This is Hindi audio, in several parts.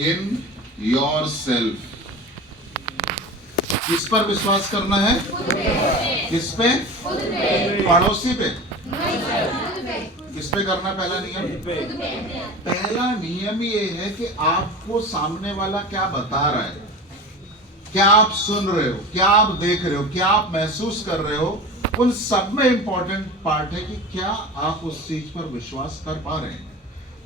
In your self. किस पर विश्वास करना है? किस पे? पड़ोसी पे? किस पे करना? पहला नियम, पहला नियम ये है कि आपको सामने वाला क्या बता रहा है, क्या आप सुन रहे हो, क्या आप देख रहे हो, क्या आप महसूस कर रहे हो, उन सब में इंपॉर्टेंट पार्ट है कि क्या आप उस चीज पर विश्वास कर पा रहे हैं।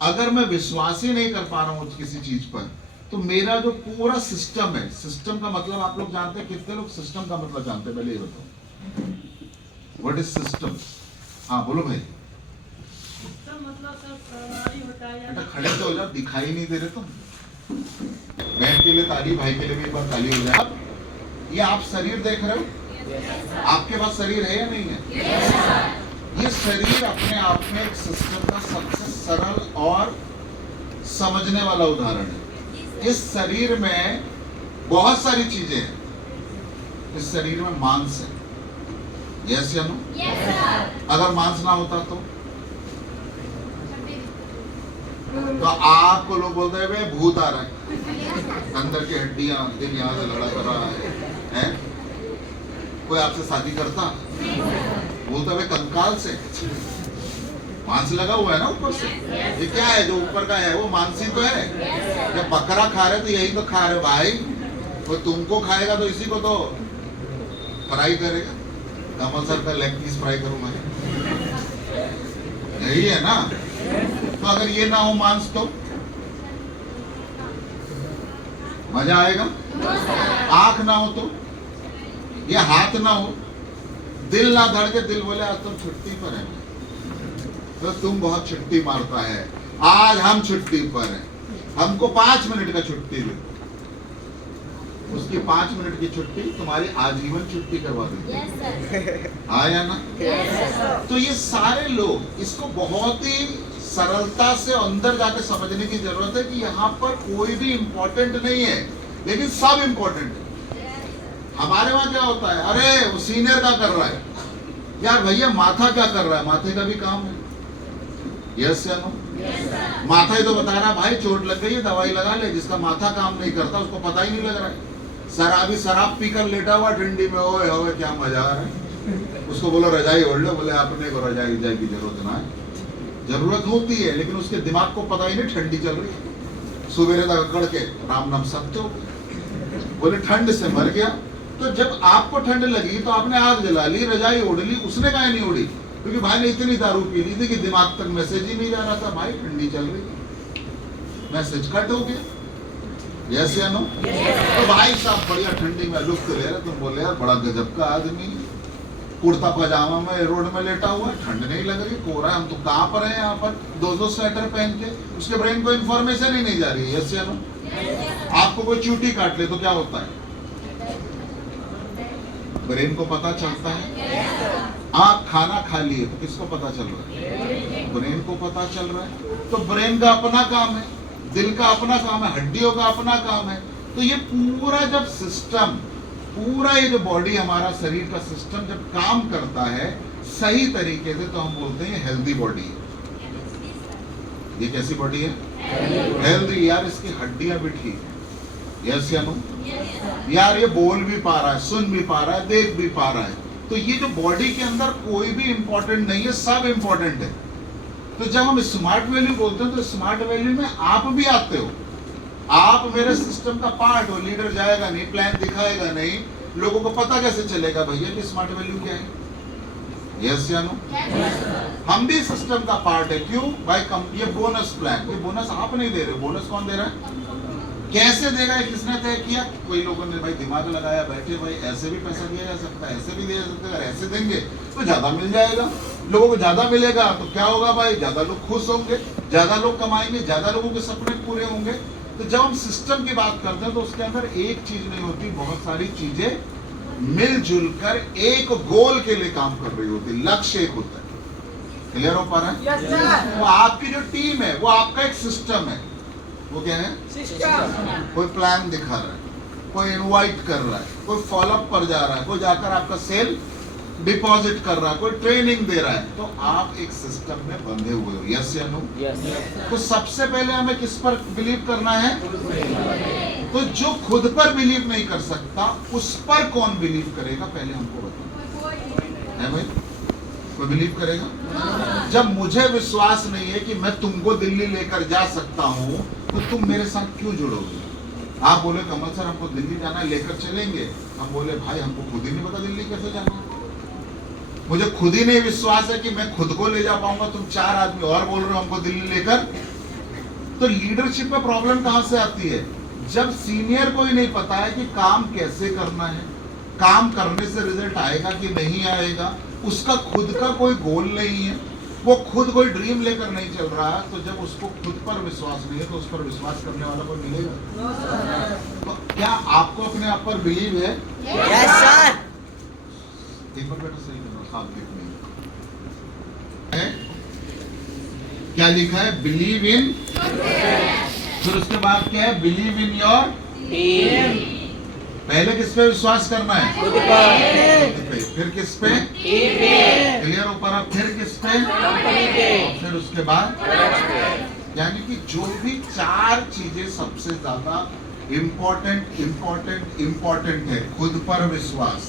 अगर मैं विश्वास ही नहीं कर पा रहा हूं किसी चीज पर, तो मेरा जो पूरा सिस्टम है, सिस्टम का मतलब आप लोग जानते हैं, कितने लोग सिस्टम का मतलब जानते हैं? पहले ये बताओ, व्हाट इज सिस्टम? हाँ बोलो भाई। बेटा खड़े तो हो जाओ, दिखाई नहीं दे रहे तुम। बहन के लिए ताली, भाई के लिए भी एक बार ताली हो जाए। अब ये आप शरीर देख रहे हो, आपके पास शरीर है या नहीं है? ये शरीर अपने आप में एक सिस्टम का सबसे सरल और समझने वाला उदाहरण है। इस शरीर में बहुत सारी चीजें हैं। इस शरीर में मांस है, यस या नो? अगर मांस ना होता तो आपको लोग बोलते हैं भूत आ रहा है, अंदर की हड्डियां, दिल यहाँ से लड़ा कर रहा है? कोई आपसे शादी करता? बोलते हुए कंकाल से मांस लगा हुआ है ना ऊपर से। ये क्या है जो ऊपर का है? वो मांस ही तो है। जब बकरा खा रहे तो यही तो खा रहे भाई। वो तुमको खाएगा तो इसी को तो फ्राई करेगा। कमल सर का लेग पीस फ्राई करूं मैं, यही है ना? तो अगर ये ना हो मांस तो मजा आएगा? आंख ना हो तो, ये हाथ ना हो, दिल ना धड़के, दिल बोले आज तुम छुट्टी पर है, तो तुम बहुत छुट्टी मारता है, आज हम छुट्टी पर हैं, हमको 5 मिनट का छुट्टी दे। उसकी 5 मिनट की छुट्टी तुम्हारी आजीवन छुट्टी करवा देती। हाँ या ना? तो ये सारे लोग इसको बहुत ही सरलता से अंदर जाके समझने की जरूरत है कि यहाँ पर कोई भी इंपॉर्टेंट नहीं है, लेकिन सब इंपॉर्टेंट है। हमारे वहां क्या होता है? अरे वो सीनियर क्या कर रहा है यार? भैया माथा क्या कर रहा है? माथे का भी काम है, यस या नो? माथा ही तो बता रहा भाई चोट लग गई है, दवाई लगा ले। जिसका माथा काम नहीं करता उसको पता ही नहीं लग रहा है। शराबी शराब पीकर लेटा हुआ ठंडी में, ओए ओए क्या मजा आ रहा है। उसको बोलो रजाई ओढ़ लो, बोले अपने को रजाई की जरूरत ना है। जरूरत होती है लेकिन उसके दिमाग को पता ही नहीं ठंडी चल रही है। सुबेरे तक अकड़ के राम नाम सत्य हो गए, बोले ठंड से मर गया। तो जब आपको ठंड लगी तो आपने आग जला ली, रजाई ओढ़ ली, उसने काहे नहीं ओढ़ी? क्योंकि भाई ने इतनी दारू पी ली थी कि दिमाग तक मैसेज ही नहीं जा रहा था, भाई ठंडी चल रही, मैसेज कट हो गया, यस या नो? तो भाई साहब बढ़िया ठंडी में लुत्फ ले रहे, तुम बोले यार बड़ा गजब का आदमी, कुर्ता पजामा में रोड में लेटा हुआ है, ठंड नहीं लग रही, कोहरा है, हम तो कहाँ पर हैं यहाँ पर 2-2 स्वेटर पहन के। उसके ब्रेन को इन्फॉर्मेशन ही नहीं जा रही है, यस या नो? आपको कोई चूटी काट ले तो क्या होता है? ब्रेन को पता चलता है। आप खाना खा लिए तो किसको पता चल रहा है? ब्रेन को पता चल रहा है। तो ब्रेन का अपना काम है, दिल का अपना काम है, हड्डियों का अपना काम है। तो ये पूरा जब सिस्टम, पूरा ये जो बॉडी हमारा शरीर का सिस्टम जब काम करता है सही तरीके से, तो हम बोलते हैं हेल्दी बॉडी है। ये कैसी बॉडी है? हेल्दी। यार इसकी हड्डियां भी ठीक है, यस या नो? यार ये बोल भी पा रहा है, सुन भी पा रहा है, देख भी पा रहा है। तो ये जो बॉडी के अंदर कोई भी इंपॉर्टेंट नहीं है, सब इंपॉर्टेंट है। तो जब हम स्मार्ट वैल्यू बोलते हैं तो स्मार्ट वैल्यू में आप भी आते हो। आप मेरे सिस्टम का पार्ट हो। लीडर जाएगा नहीं, प्लान दिखाएगा नहीं, लोगों को पता कैसे चलेगा भैया कि स्मार्ट वैल्यू क्या है? यस या नो? हम भी सिस्टम का पार्ट है। क्यों भाई? ये बोनस प्लान, ये बोनस आप नहीं दे रहे, बोनस कौन दे रहा है? कैसे देगा? किसने तय किया? कोई लोगों ने भाई दिमाग लगाया, बैठे भाई ऐसे भी पैसा दिया जा सकता है, ऐसे भी दिया जा सकता है, अगर ऐसे देंगे तो ज्यादा मिल जाएगा। लोगों को ज्यादा मिलेगा तो क्या होगा भाई? ज्यादा लोग खुश होंगे, ज्यादा लोग कमाएंगे, ज्यादा लोगों के सपने पूरे होंगे। तो जब हम सिस्टम की बात करते हैं तो उसके अंदर एक चीज नहीं होती, बहुत सारी चीजें मिलजुल कर एक गोल के लिए काम कर रही होती, लक्ष्य एक होता है। क्लियर हो पा रहा है? तो आपकी जो टीम है वो आपका एक सिस्टम है। वो क्या है? सिस्टम। कोई प्लान दिखा रहा है, कोई इनवाइट कर रहा है, कोई फॉलोअप पर जा रहा है, कोई जाकर आपका सेल डिपॉजिट कर रहा है, कोई ट्रेनिंग दे रहा है, तो आप एक सिस्टम में बंधे हुए हो। यस या नो? तो सबसे पहले हमें किस पर बिलीव करना है? तो जो खुद पर बिलीव नहीं कर सकता उस पर कौन बिलीव करेगा, पहले हमको बताओ। है भाई, कोई बिलीव करेगा? जब मुझे विश्वास नहीं है कि मैं तुमको दिल्ली लेकर जा सकता हूं, तो तुम मेरे साथ क्यों जुड़ोगे? आप बोले कमल सर हमको दिल्ली जाना है, लेकर चलेंगे। हम बोले भाई हमको खुद ही नहीं पता दिल्ली कैसे जाना है, मुझे खुद ही नहीं विश्वास है कि मैं खुद को ले जा पाऊंगा, तुम 4 आदमी और बोल रहे हो हमको दिल्ली लेकर। तो लीडरशिप में प्रॉब्लम कहां से आती है? जब सीनियर को ही नहीं पता है कि काम कैसे करना है, काम करने से रिजल्ट आएगा कि नहीं आएगा, उसका खुद का कोई गोल नहीं है, वो खुद कोई ड्रीम लेकर नहीं चल रहा है, तो जब उसको खुद पर विश्वास नहीं है तो उस पर विश्वास करने वाला कोई मिलेगा? तो क्या आपको अपने आप पर बिलीव है? Yes sir. एक बार बेटा सही करो, साफ देखने है क्या लिखा है? बिलीव इन, फिर उसके बाद क्या है? Believe in your team. पहले किस पे विश्वास करना है? खुद पर। फिर किस पे? टीम पे। क्लियर हो पा? फिर किस पे? कंपनी पे। फिर उसके बाद, यानी कि जो भी 4 चीजें सबसे ज्यादा इंपॉर्टेंट है। खुद पर विश्वास,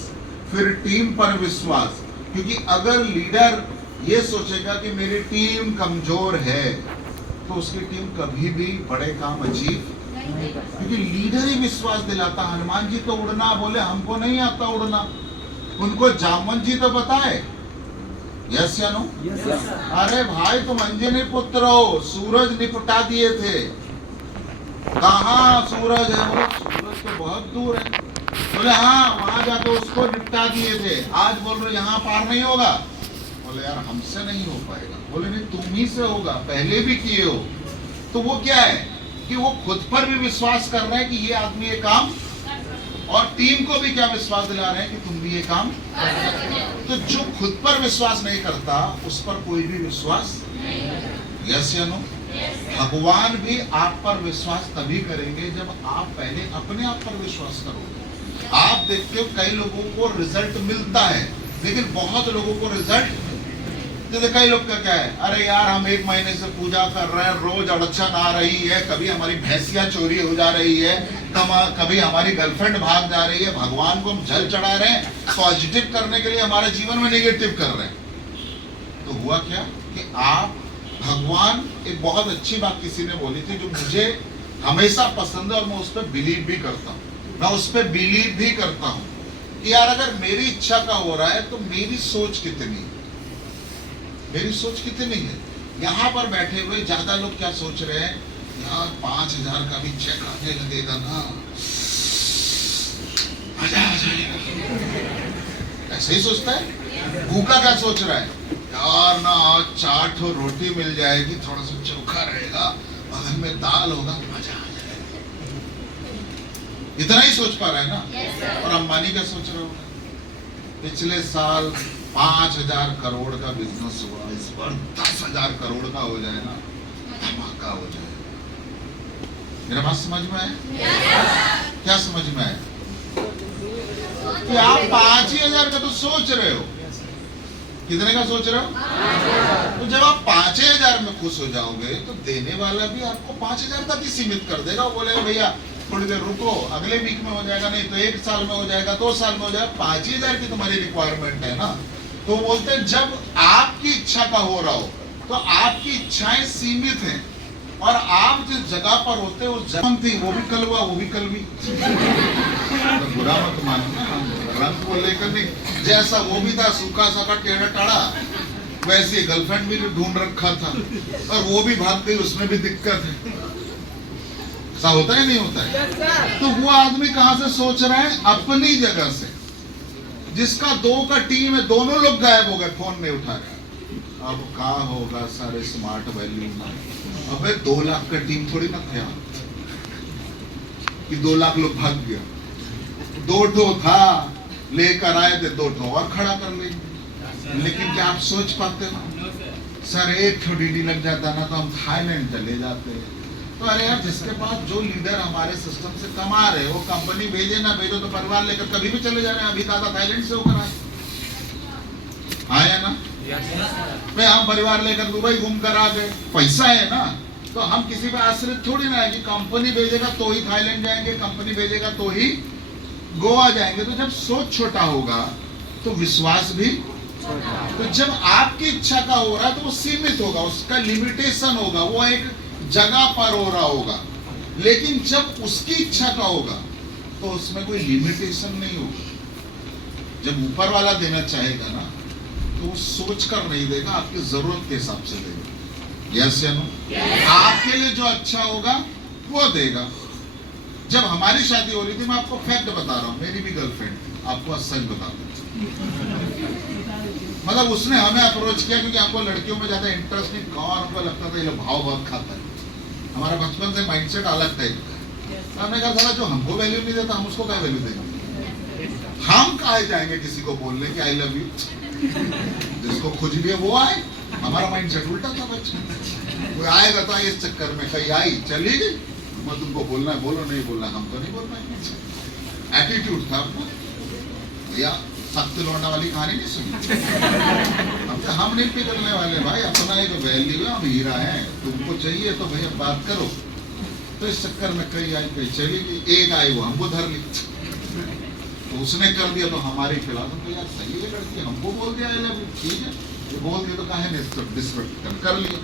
फिर टीम पर विश्वास, क्योंकि अगर लीडर ये सोचेगा कि मेरी टीम कमजोर है तो उसकी टीम कभी भी बड़े काम अचीव, क्योंकि लीडर ही विश्वास दिलाता। हनुमान जी तो उड़ना बोले हमको नहीं आता उड़ना, उनको जामवंत जी तो बताए। यस या नो? अरे भाई तुम अंजनी पुत्र हो, सूरज निपटा दिए थे। कहाँ सूरज है? बोले सूरज तो बहुत दूर है। बोले हाँ वहां जाके उसको निपटा दिए थे, आज बोल रहे यहाँ पार नहीं होगा। बोले यार हमसे नहीं हो पाएगा। बोले नहीं तुम ही से होगा, पहले भी किए हो। तो वो क्या है कि वो खुद पर भी विश्वास कर रहे हैं कि ये आदमी ये काम, और टीम को भी क्या विश्वास दिला रहे हैं कि तुम भी ये काम। तो जो खुद पर विश्वास नहीं करता उस पर कोई भी विश्वास। यस या नो? भगवान भी आप पर विश्वास तभी करेंगे जब आप पहले अपने आप पर विश्वास करोगे। आप देखते हो कई लोगों को रिजल्ट मिलता है, लेकिन बहुत लोगों को रिजल्ट, जैसे कई लोग का क्या है, अरे यार हम 1 महीने से पूजा कर रहे हैं, रोज अड़चन आ रही है, कभी हमारी भैंसिया चोरी हो जा रही है, कभी हमारी गर्लफ्रेंड भाग जा रही है, भगवान को हम जल चढ़ा रहे हैं, पॉजिटिव करने के लिए हमारे जीवन में नेगेटिव कर रहे हैं। तो हुआ क्या कि आप, भगवान, एक बहुत अच्छी बात किसी ने बोली थी जो मुझे हमेशा पसंद है और मैं उस पर बिलीव भी करता हूँ। मैं उस पर बिलीव भी करता हूँ कि यार अगर मेरी इच्छा का हो रहा है तो मेरी सोच कितनी है, मेरी सोच कितनी है। यहाँ पर बैठे हुए ज्यादा लोग क्या सोच रहे हैं, यार 5000 का भी चेक आने लगेगा ना, मजा आ जाएगा, ऐसे ही सोचता है। भूखा क्या सोच रहा है, यार ना आज 4 ठो रोटी मिल जाएगी, थोड़ा सा चोखा रहेगा, बगल में दाल होगा, मजा आ जाएगा। इतना ही सोच पा रहा है ना। और अंबानी क्या सोच रहा होगा, पिछले साल 5000 करोड़ का बिजनेस हुआ, इस बार 10,000 करोड़ का हो जाए ना, धमाका हो जाए। मेरा बात समझ में आया? क्या समझ में आया? कि आप 5,000 का तो सोच रहे हो, कितने का सोच रहे हो? तो जब आप 5,000 में खुश हो जाओगे तो देने वाला भी आपको 5,000 तक ही सीमित कर देगा। वो बोलेगा भैया थोड़ी देर रुको, अगले वीक में हो जाएगा, नहीं तो 1 साल में हो जाएगा, 2 साल में हो जाएगा। 5,000 की तुम्हारी रिक्वायरमेंट है ना। तो बोलते हैं जब आपकी इच्छा का हो रहा हो तो आपकी इच्छाएं सीमित हैं, और आप जिस जगह पर होते हो उस जगह थी, वो भी कलवा वो भी कलवी। तो बुरा मत मानना, रंग को लेकर नहीं, जैसा वो भी था सूखा साखा टेढ़ा टाढ़ा, वैसे गर्लफ्रेंड भी ढूंढ रखा था और वो भी भाग गई, उसमें भी दिक्कत है। ऐसा होता है नहीं होता है? तो वो आदमी कहां से सोच रहा है? अपनी जगह से। जिसका 2 का टीम है, दोनों लोग गायब हो गए, फोन नहीं उठा रहे। अब क्या होगा सारे स्मार्ट वैल्यू में? अबे 2 लाख का टीम थोड़ी ना था कि 2 लाख लोग भाग गया। 2 ठो था, लेकर आए थे, 2 ठो और खड़ा कर लेंगे। लेकिन क्या आप सोच पाते हो? सर 1 ठो डीडी लग जाता ना तो हम थाईलैंड चले जाते। तो अरे यार जिसके पास जो लीडर हमारे सिस्टम से कमा रहे, वो कंपनी भेजे ना भेजो तो परिवार लेकर कभी भी चले जा रहे हैं। अभी दादा थाईलैंड से होकर आए, हाँ या ना? भाई हम परिवार लेकर दुबई घूम कर आ गए, पैसा है ना, तो हम किसी पे आश्रित थोड़ी ना है कि कंपनी भेजेगा तो ही थाईलैंड जाएंगे, कंपनी भेजेगा तो ही गोवा जाएंगे। तो जब सोच छोटा होगा तो विश्वास भी, तो जब आपकी इच्छा का हो रहा है तो वो सीमित होगा, उसका लिमिटेशन होगा, वो एक जगह पर हो रहा होगा। लेकिन जब उसकी इच्छा का होगा तो उसमें कोई लिमिटेशन नहीं होगी। जब ऊपर वाला देना चाहेगा ना तो वो सोच कर नहीं देगा, आपकी जरूरत के हिसाब से देगा। यस या नो? आपके लिए जो अच्छा होगा वो देगा। जब हमारी शादी हो रही थी, मैं आपको फैक्ट बता रहा हूँ, मेरी भी गर्लफ्रेंड, आपको सच बता दूं, मतलब उसने हमें अप्रोच किया क्योंकि हमको लड़कियों में ज्यादा इंटरेस्ट नहीं, कौन हमको लगता था ये भाव बहुत खाता है, हमारा बचपन से माइंडसेट अलग था। हमने कहा साला जो हमको वैल्यू नहीं देता हम उसको क्या वैल्यू देंगे, हम कहे जाएंगे किसी को बोलने की आई लव यू, जिसको खुजली है वो आए। हमारा माइंडसेट उल्टा था बचपन, कोई आएगा तो इस चक्कर में, कहीं आई चली गई, मैं तुमको बोलना है बोलो, नहीं बोलना हम तो नहीं बोल पाएंगे। एटीट्यूड था अपना भैया, सख्त लौंडा वाली कहानी नहीं सुनी। हम नहीं पिघलने वाले भाई, अपना एक वैल्यू है, हम हीरा है, तुमको चाहिए तो भैया बात करो। तो इस चक्कर में कई आई कहीं चली गई, एक आई वो हमको धर ली, तो उसने कर दिया तो हमारे खिलाफ, तो यार सही है लड़की, हमको बोल दिया आई लव यू, ठीक है, ये बोल दिया तो काहे डिसरेस्पेक्ट कर लिया।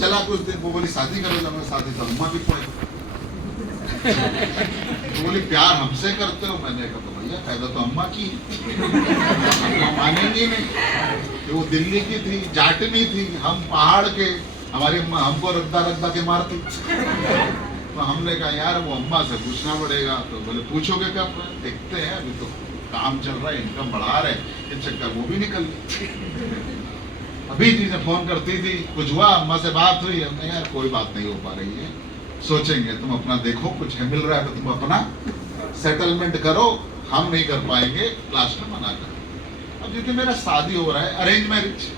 चला कुछ दिन, वो बोली शादी करो, तो मैं शादी करूँ, अम्मा भी पड़े, तो बोली प्यार हमसे करते हो, मैंने कहा तो भैया पैदा तो अम्मा की, अम्मा मानेंगी नहीं कि वो दिल्ली की थी, जाटनी थी, हम पहाड़ के, हमारी अम्मा हमको रद्दा रद्दा के मारती। तो हमने कहा यार वो अम्मा से पूछना पड़ेगा, तो बोले पूछोगे कब, देखते हैं अभी तो काम चल रहा है, इनकम बढ़ा रहे, इस चक्कर वो भी निकल गई। अभी चीजें फोन करती थी, कुछ हुआ, अम्मा से बात हुई, हमने यार कोई बात नहीं हो पा रही है, सोचेंगे, तुम अपना देखो, कुछ है मिल रहा है तो तुम अपना सेटलमेंट करो, हम नहीं कर पाएंगे, लास्ट में मना कर। अब क्योंकि मेरा शादी हो रहा है, अरेंज मैरिज,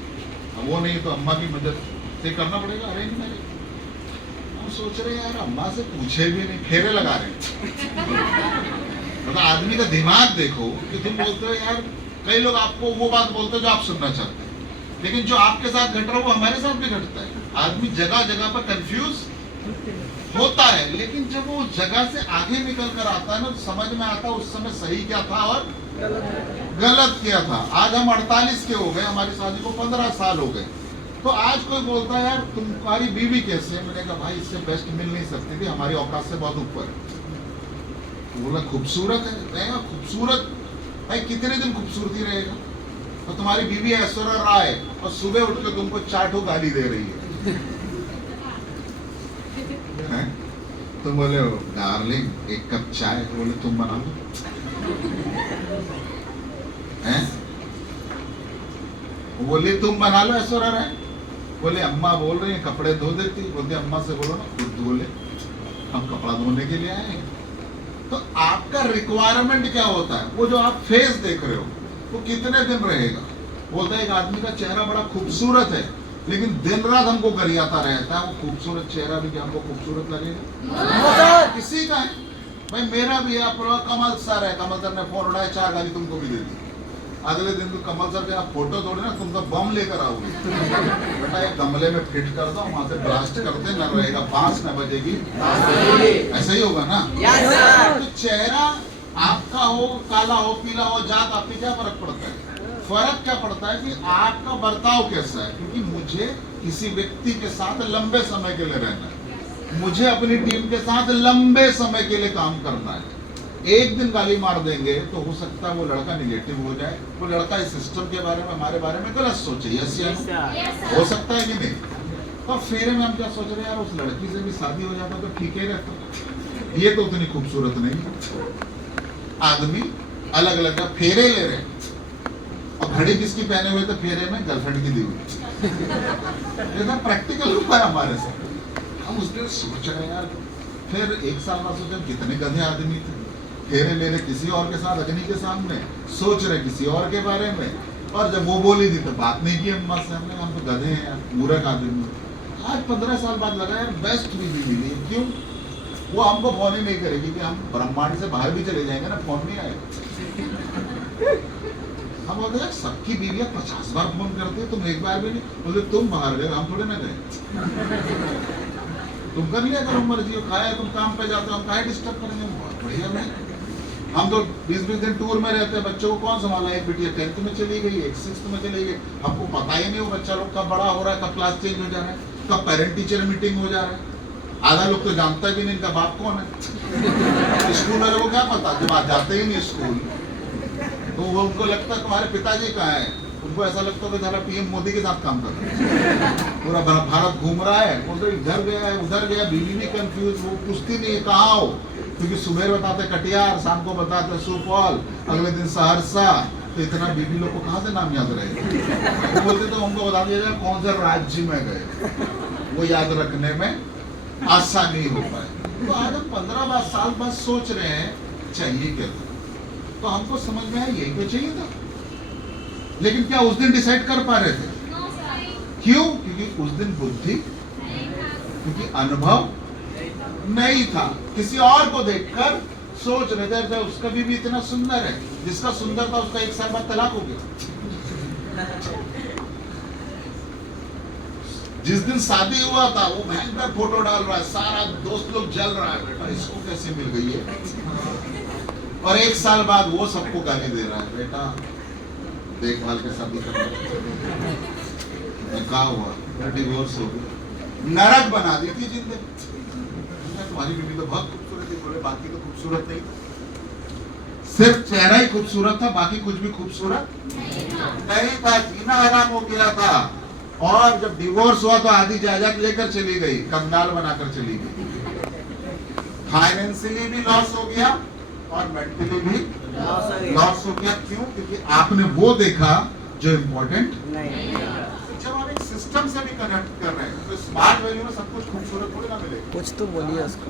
अब वो नहीं तो अम्मा की मदद से करना पड़ेगा अरेंज मैरिज। हम सोच रहे यार अम्मा से पूछे भी नहीं, फेरे लगा रहे हैं। मतलब आदमी का दिमाग देखो कि तुम बोलते हो यार, कई लोग आपको वो बात बोलते हो जो आप सुनना चाहते हैं, लेकिन जो आपके साथ घट रहा है वो हमारे साथ भी घटता है। आदमी जगह जगह पर कंफ्यूज होता है, लेकिन जब वो जगह से आगे निकल कर आता है ना, तो समझ में आता है उस समय सही क्या था और गलत क्या था। आज हम 48 के हो गए, हमारी शादी को 15 साल हो गए, तो आज कोई बोलता है यार तुम्हारी बीवी कैसे है, मैंने कहा भाई इससे बेस्ट मिल नहीं सकती थी, हमारी औकात से बहुत ऊपर है। तो बोला खूबसूरत है, कहेगा खूबसूरत भाई कितने दिन खूबसूरती रहेगा, तो तुम्हारी बीवी ऐश्वर्या राय और सुबह उठ के तुमको 4 ठो गाली दे रही है। तुम बोले डार्लिंग एक कप चाय, बोले तुम बना लो, हैं? बोले तुम बना लो ऐश्वर्या राय, बोले अम्मा बोल रही है कपड़े धो देती, बोलते अम्मा से बोलो ना खुद धो ले, हम कपड़ा धोने के लिए आए हैं। तो आपका रिक्वायरमेंट क्या होता है, वो जो आप फेस देख रहे हो वो कितने दिन रहेगा। बोलता है एक आदमी का चेहरा बड़ा खूबसूरत है, लेकिन दिन रात हमको गरियाता रहता है, वो खूबसूरत चेहरा भी क्या हमको खूबसूरत लगेगा? किसी का है भाई, मेरा भी है, कमल सर है, कमल सर ने फोन उठाया 4 गाली तुमको भी दे दी, अगले दिन तो कमल सर के आप फोटो तोड़े ना, तुम तो बम लेकर आओगे, बेटा एक गमले में फिट कर दो, वहां से ब्लास्ट करते न रहेगा, बांस न बजेगी, ऐसा ही होगा ना। तो चेहरा आपका हो, काला हो, पीला हो, जात आपकी क्या फर्क पड़ता है? फर्क क्या पड़ता है कि आपका बर्ताव कैसा है, क्योंकि मुझे किसी व्यक्ति के साथ लंबे समय के लिए रहना है, मुझे अपनी टीम के साथ लंबे समय के लिए काम करना है। एक दिन गाली मार देंगे तो हो सकता है वो लड़का निगेटिव हो जाए, वो लड़का इस सिस्टम के बारे में, हमारे बारे में गलत सोचे, यस या नो? हो सकता है कि नहीं? तो फेरे में हम क्या सोच रहे हैं, यार उस लड़की से भी शादी हो जाता तो ठीक ही रहता, ये तो उतनी खूबसूरत नहीं। आदमी अलग अलग फेरे ले रहे हैं, और घड़ी किसकी पहने हुए थे फेरे में, गर्लफ्रेंड की दी हुई। ये प्रैक्टिकल हुआ है हमारे साथ, हम उसके सोच रहे हैं यार। फिर एक साल बाद सोचे कितने गधे आदमी थे, फेरे ले रहे किसी और के साथ अग्नि के सामने, सोच रहे किसी और के बारे में, और जब वो बोली थी तो बात नहीं की अम्मा से, हमने हम तो गधे हैं यार, मूर्ख आदमी। आज 15 साल बाद लगा यार बेस्ट बीवी मिली, क्यों? वो हमको फोन ही नहीं करेगी कि हम ब्रह्मांड से बाहर भी चले जाएंगे ना, फोन नहीं आएगा। हम बोलते हैं सबकी बीवियां 50 बार फोन करती है, तुम एक बार भी नहीं। बोलते तुम बाहर गए, हम थोड़े ना गए। तुम कर लिया करो मर्जी, हो खाया, तुम काम पे जाते हो, हम काहे डिस्टर्ब करेंगे। बहुत बढ़िया नहीं, हम तो 20-20 दिन टूर में रहते हैं, बच्चों को कौन संभाला। एक बिटिया 10th में चली गई, एक 6th में चली गई, हमको पता ही नहीं वो बच्चा लोग कब बड़ा हो रहा है, कब क्लास चेंज हो जा रहा है, कब पेरेंट टीचर मीटिंग हो जा रहा है। आधा लोग तो जानता भी नहीं इनका बाप कौन है। स्कूल वाले को क्या पता, जब आप जाते ही नहीं स्कूल तो वो उनको लगता है तुम्हारे पिताजी कहाँ है। उनको ऐसा लगता है कि ज़रा PM मोदी के साथ काम कर रहे हैं, पूरा भारत घूम रहा है, इधर गया है उधर गया, बीवी भी कंफ्यूज, वो पूछती नहीं है कहाँ हो, क्योंकि सुबह बताते कटिहार, शाम को बताते सुपौल, अगले दिन सहरसा। तो इतना बीवी लोग को कहाँ से नाम याद रहेगा। वो बोलते तो हमको बता दिया जाए कौन से राज्य में गए, वो याद रखने में आसानी हो पाए। तो आज हम 15 साल बाद सोच रहे हैं चाहिए क्या, तो हमको समझ में आया यही तो चाहिए था। लेकिन क्या उस दिन डिसाइड कर पा रहे थे? क्यों? क्योंकि उस दिन बुद्धि, क्योंकि अनुभव नहीं था। किसी और को देखकर सोच रहे थे उसका भी इतना सुंदर है, जिसका सुंदर था उसका 1 साल बाद तलाक हो गया। जिस दिन शादी हुआ था वो भयंकर फोटो डाल रहा है, सारा दोस्त लोग जल रहा है, बेटा इसको कैसे मिल गई है। और 1 साल बाद वो सबको गाली दे रहा है, बेटा देखभाल के शादी करना, क्या हुआ, डिवोर्स हो गया, नरक बना दी थी जिंदगी। तुम्हारी बीवी तो बहुत खूबसूरत थी, बोले बाकी तो खूबसूरत नहीं था, सिर्फ चेहरा ही खूबसूरत था, बाकी कुछ भी खूबसूरत नहीं था, जीना हराम हो गया था। और जब डिवोर्स हुआ तो आधी जायदाद लेकर चली गई, कंगाल बनाकर चली गई। फाइनेंशियली भी लॉस हो गया और मेंटली भी लॉस हो गया। क्यों? क्योंकि आपने वो देखा जो इम्पोर्टेंट नहीं। जब आप एक सिस्टम से भी कनेक्ट कर रहे हैं तो स्मार्ट वैल्यू में सब कुछ खूबसूरत थोड़ी ना मिलेगा। कुछ तो बोलिए उसको।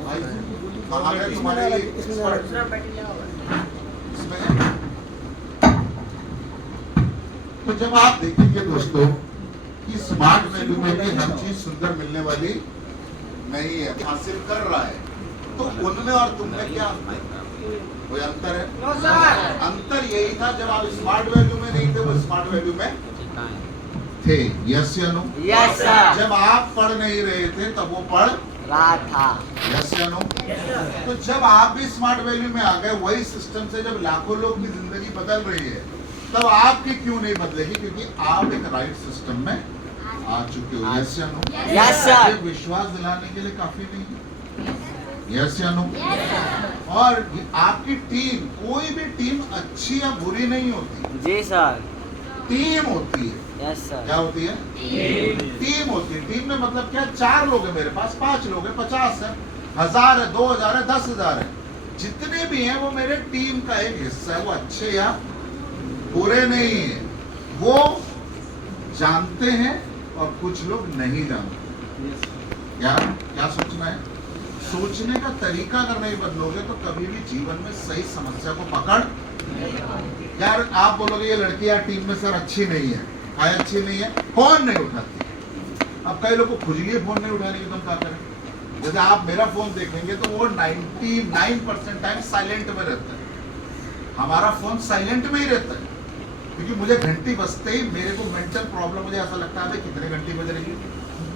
तो जब आप देखेंगे दोस्तों कि स्मार्ट वैल्यू में भी हर चीज सुंदर मिलने वाली नहीं है, हासिल कर रहा है, तो उनमें और तुमने क्या कोई अंतर है? अंतर यही था जब आप स्मार्ट वैल्यू में नहीं थे, वो स्मार्ट वैल्यू में थे। यस या नो? Yes sir. जब आप पढ़ नहीं रहे थे तब वो पढ़ रहा था। यस या नो? तो जब आप भी स्मार्ट वैल्यू में आ गए, वही सिस्टम से जब लाखों लोग की जिंदगी बदल रही है, तब आपकी क्यों नहीं बदलेगी? क्योंकि आप एक राइट सिस्टम में आ चुके हो। यस या नो? Yes sir. विश्वास दिलाने के लिए काफी नहीं है। यस या नो? और आपकी टीम, कोई भी टीम अच्छी या बुरी नहीं होती, जी सर। टीम होती है। Yes sir. क्या होती है? टीम होती है। टीम में मतलब क्या, 4 लोग है मेरे पास, 5 लोग है, 50 है, 1000 है, 2000 है, 10,000 है, जितने भी हैं वो मेरे टीम का एक हिस्सा है। वो अच्छे या बुरे नहीं है, वो जानते हैं और कुछ लोग नहीं जानते। क्या सोचना है? सोचने का तरीका अगर नहीं बदलोगे तो कभी भी जीवन में सही समस्या को पकड़। यार आप बोलोगे ये लड़की यार टीम में सर अच्छी नहीं है, काय अच्छी नहीं है, फोन नहीं उठाती। अब कई लोग को खुजली है फोन नहीं उठाने की, तुम क्या करें? जैसे आप मेरा फोन देखेंगे तो वो 99% टाइम साइलेंट में रहता है। हमारा फोन साइलेंट में ही रहता है, क्योंकि मुझे घंटी बजते ही मेरे को मेंटल प्रॉब्लम, मुझे ऐसा लगता है कितने घंटी बज रही है,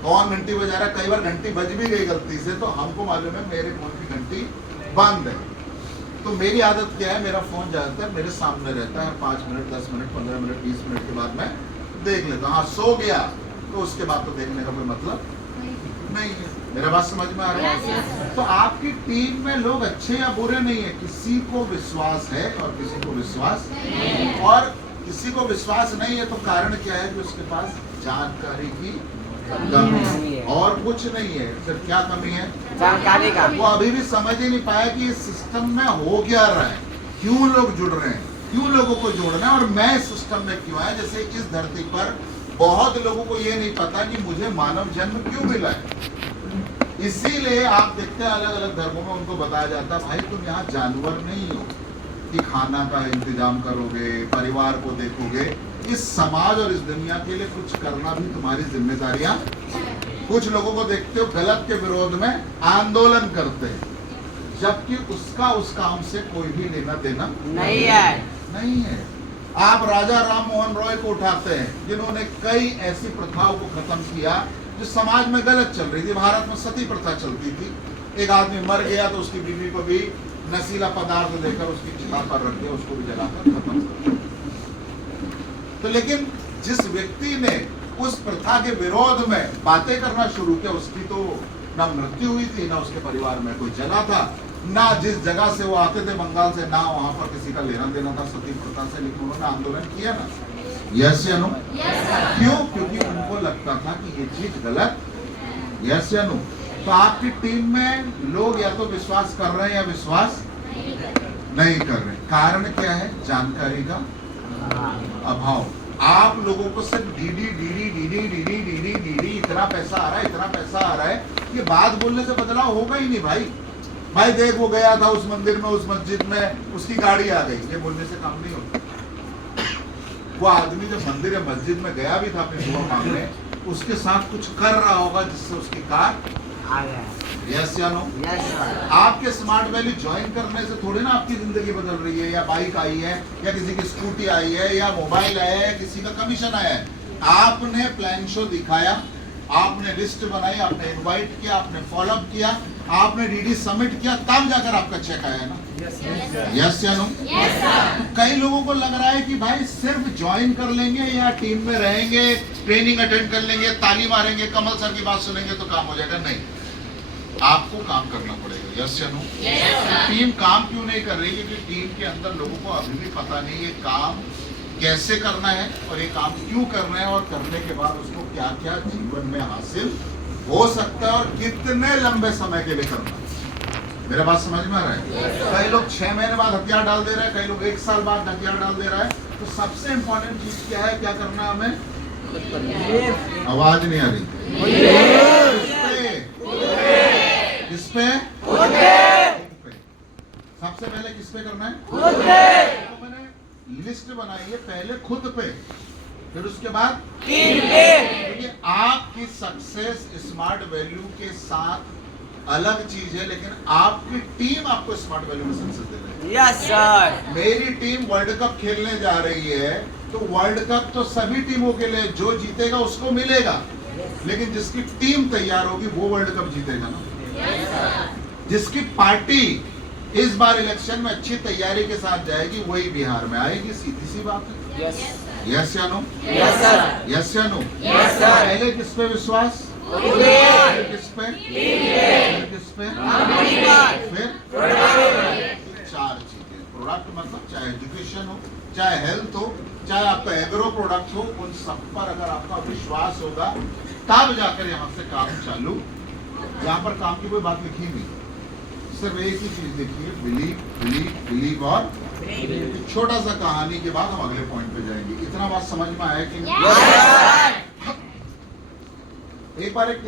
कौन घंटी बजा रहा है। कई बार घंटी बज भी गई गलती से तो हमको मालूम है मेरे फोन की घंटी बंद है। तो मेरी आदत क्या है, मेरा फोन ज्यादातर मेरे सामने रहता है, 5 मिनट 10 मिनट 15 मिनट 20 मिनट के बाद मैं देख लेता हूँ। हाँ सो गया तो उसके बाद तो देखने का कोई मतलब नहीं है। मेरा बात समझ में आ रहा है? तो आपकी टीम में लोग अच्छे या बुरे नहीं है, किसी को विश्वास है और किसी को विश्वास और किसी को विश्वास नहीं है। तो कारण क्या है? कि उसके पास जानकारी की कमी है और कुछ नहीं है। सिर्फ क्या कमी है? जानकारी का। वो अभी भी समझ ही नहीं पाया कि इस सिस्टम में हो क्या रहा है, क्यों लोग जुड़ रहे हैं, क्यों लोगों को जोड़ना है और मैं सिस्टम में क्यों आया। जैसे इस धरती पर बहुत लोगों को ये नहीं पता कि मुझे मानव जन्म क्यों मिला है। इसीलिए आप देखते हैं अलग अलग धर्मों में उनको बताया जाता है भाई तुम यहाँ जानवर नहीं हो कि खाना का इंतजाम करोगे, परिवार को देखोगे। इस समाज और इस दुनिया के लिए कुछ करना भी तुम्हारी जिम्मेदारियां। कुछ लोगों को देखते हो गलत के विरोध में आंदोलन करते हैं, जबकि उसका उस काम से कोई भी लेना देना नहीं है। नहीं है। आप राजा राम मोहन रॉय को उठाते हैं, जिन्होंने कई ऐसी प्रथाओं को खत्म किया जो समाज में गलत चल रही थी। भारत में सती प्रथा चलती थी, एक आदमी मर गया तो उसकी बीवी को भी नशीला पदार्थ देकर उसकी चिता पर रख दिया, उसको भी जलाकर खत्म कर दिया। तो लेकिन जिस व्यक्ति ने उस प्रथा के विरोध में बातें करना शुरू किया, उसकी तो ना मृत्यु हुई थी, ना उसके परिवार में कोई जला था, ना जिस जगह से वो आते थे बंगाल से, ना वहां पर किसी का लेना देना था सती प्रथा से, लेकिन उन्होंने आंदोलन किया ना। यस या नो? क्यों? क्योंकि उनको लगता था कि ये चीज गलत। यस या नो? तो आपकी टीम में लोग या तो विश्वास कर रहे हैं या विश्वास नहीं कर रहे। कारण क्या है? जानकारी का अभाव। आप लोगों को सिर्फ DD DD DD DD DD DD इतना पैसा आ रहा है, इतना पैसा आ रहा है, ये बात बोलने से बदलाव होगा ही नहीं भाई। भाई देख वो गया था उस मंदिर में, उस मस्जिद में, उसकी गाड़ी आ गई, ये बोलने से काम नहीं होता। वो आदमी जो मंदिर या मस्जिद में गया भी था अपनी दुआ मांगने, उसके साथ कुछ कर रहा होगा जिससे उसकी कार आ गया। यस या नो? Yes sir. आपके स्मार्ट वैली ज्वाइन करने से थोड़ी ना आपकी जिंदगी बदल रही है, या बाइक आई है, या किसी की स्कूटी आई है, या मोबाइल आया है, किसी का कमीशन आया है। आपने प्लान शो दिखाया, आपने लिस्ट बनाई, आपने इनवाइट किया, आपने फॉलोअप किया, आपने डीडी सबमिट किया, तब जाकर आपका चेक आया ना। यस या नो? कई लोगों को लग रहा है कि भाई सिर्फ ज्वाइन कर लेंगे या टीम में रहेंगे, ट्रेनिंग अटेंड कर लेंगे, ताली मारेंगे, कमल सर की बात सुनेंगे तो काम हो जाएगा। नहीं, आपको काम करना पड़ेगा। यस या नो? टीम काम क्यों नहीं कर रही? क्योंकि टीम के अंदर लोगों को अभी भी पता नहीं ये काम कैसे करना है और ये काम क्यों करना है, और करने के बाद उसको क्या क्या जीवन में हासिल हो सकता है और कितने लंबे समय के लिए करना है। मेरा बात समझ में आ रहा है? कई लोग 6 महीने बाद हथियार डाल दे रहे हैं, कई लोग 1 साल बाद हथियार डाल दे रहा है। तो सबसे इंपॉर्टेंट चीज क्या है? क्या करना है हमें? आवाज नहीं आ रही। किस पे? सबसे पहले किस पे करना है? तो मैंने लिस्ट बनाई है, पहले खुद पे, फिर उसके बाद क्योंकि आपकी सक्सेस स्मार्ट वैल्यू के साथ अलग चीज है, लेकिन आपकी टीम आपको स्मार्ट वैल्यू में सक्सेस दे रही है। Yes sir. मेरी टीम वर्ल्ड कप खेलने जा रही है, तो वर्ल्ड कप तो सभी टीमों के लिए, जो जीतेगा उसको मिलेगा, लेकिन जिसकी टीम तैयार होगी वो वर्ल्ड कप जीतेगा ना। जिसकी पार्टी इस बार इलेक्शन में अच्छी तैयारी के साथ जाएगी वही बिहार में आएगी, सीधी सी बात है। यस या नो? Yes sir. यस या नो? Yes sir. पहले किस पे विश्वास? फिर किस पे? फिर किस पे? फिर 4 चीजें। प्रोडक्ट मतलब चाहे एजुकेशन हो, चाहे हेल्थ हो, चाहे आपका एग्रो प्रोडक्ट हो, उन सब पर अगर आपका विश्वास होगा तब जाकर यहाँ से काम चालू। यहाँ पर काम की कोई बात लिखी नहीं, सिर्फ एक ही चीज लिखी है, बिलीव बिलीव बिलीव। और छोटा सा कहानी के बाद हम अगले पॉइंट पे जाएंगे। इतना बात समझ में आया कि नहीं? एक बार एक